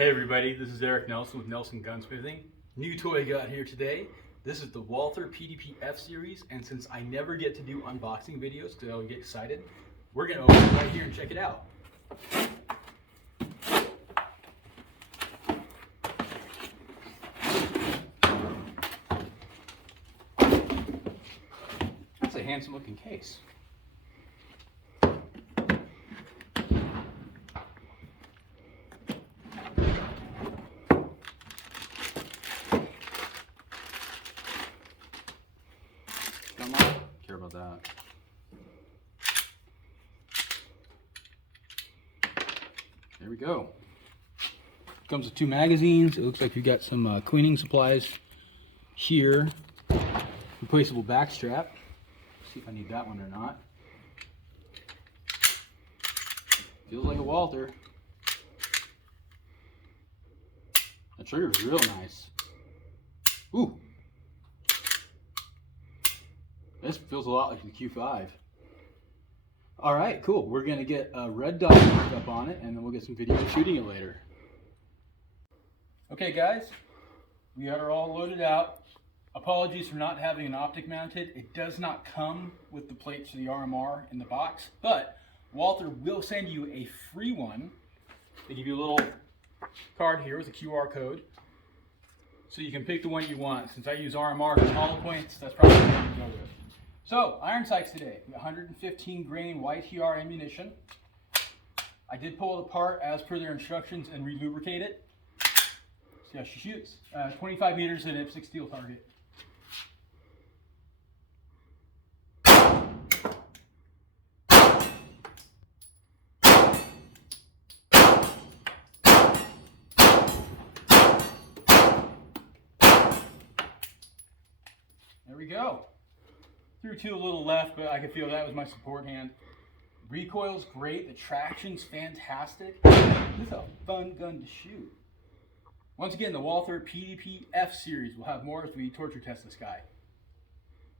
Hey everybody, this is Eric Nelson with Nelson Gunsmithing. New toy got here today. This is the Walther PDP-F series, and since I never get to do unboxing videos because I always get excited, we're going to open it right here and check it out. That's a handsome looking case. Don't care about that. There we go. Comes with 2 magazines. It looks like you've got some cleaning supplies here. Replaceable back strap. See if I need that one or not. Feels like a Walther. The trigger's real nice. Ooh. This feels a lot like the Q5. All right, cool. We're gonna get a red dot up on it, and then we'll get some video shooting it later. Okay, guys, we are all loaded out. Apologies for not having an optic mounted. It does not come with the plates for the RMR in the box, but Walther will send you a free one. They give you a little card here with a QR code, so you can pick the one you want. Since I use RMR for hollow points, that's probably what I'm gonna go with. So, iron sights today. 115 grain white TR ammunition. I did pull it apart as per their instructions and re-lubricate it. See how she shoots. 25 meters and IPSC steel target. There we go. Threw 2 a little left, but I could feel that was my support hand. Recoil's great, the traction's fantastic. This is a fun gun to shoot. Once again, the Walther PDP-F series will have more as we torture test this guy.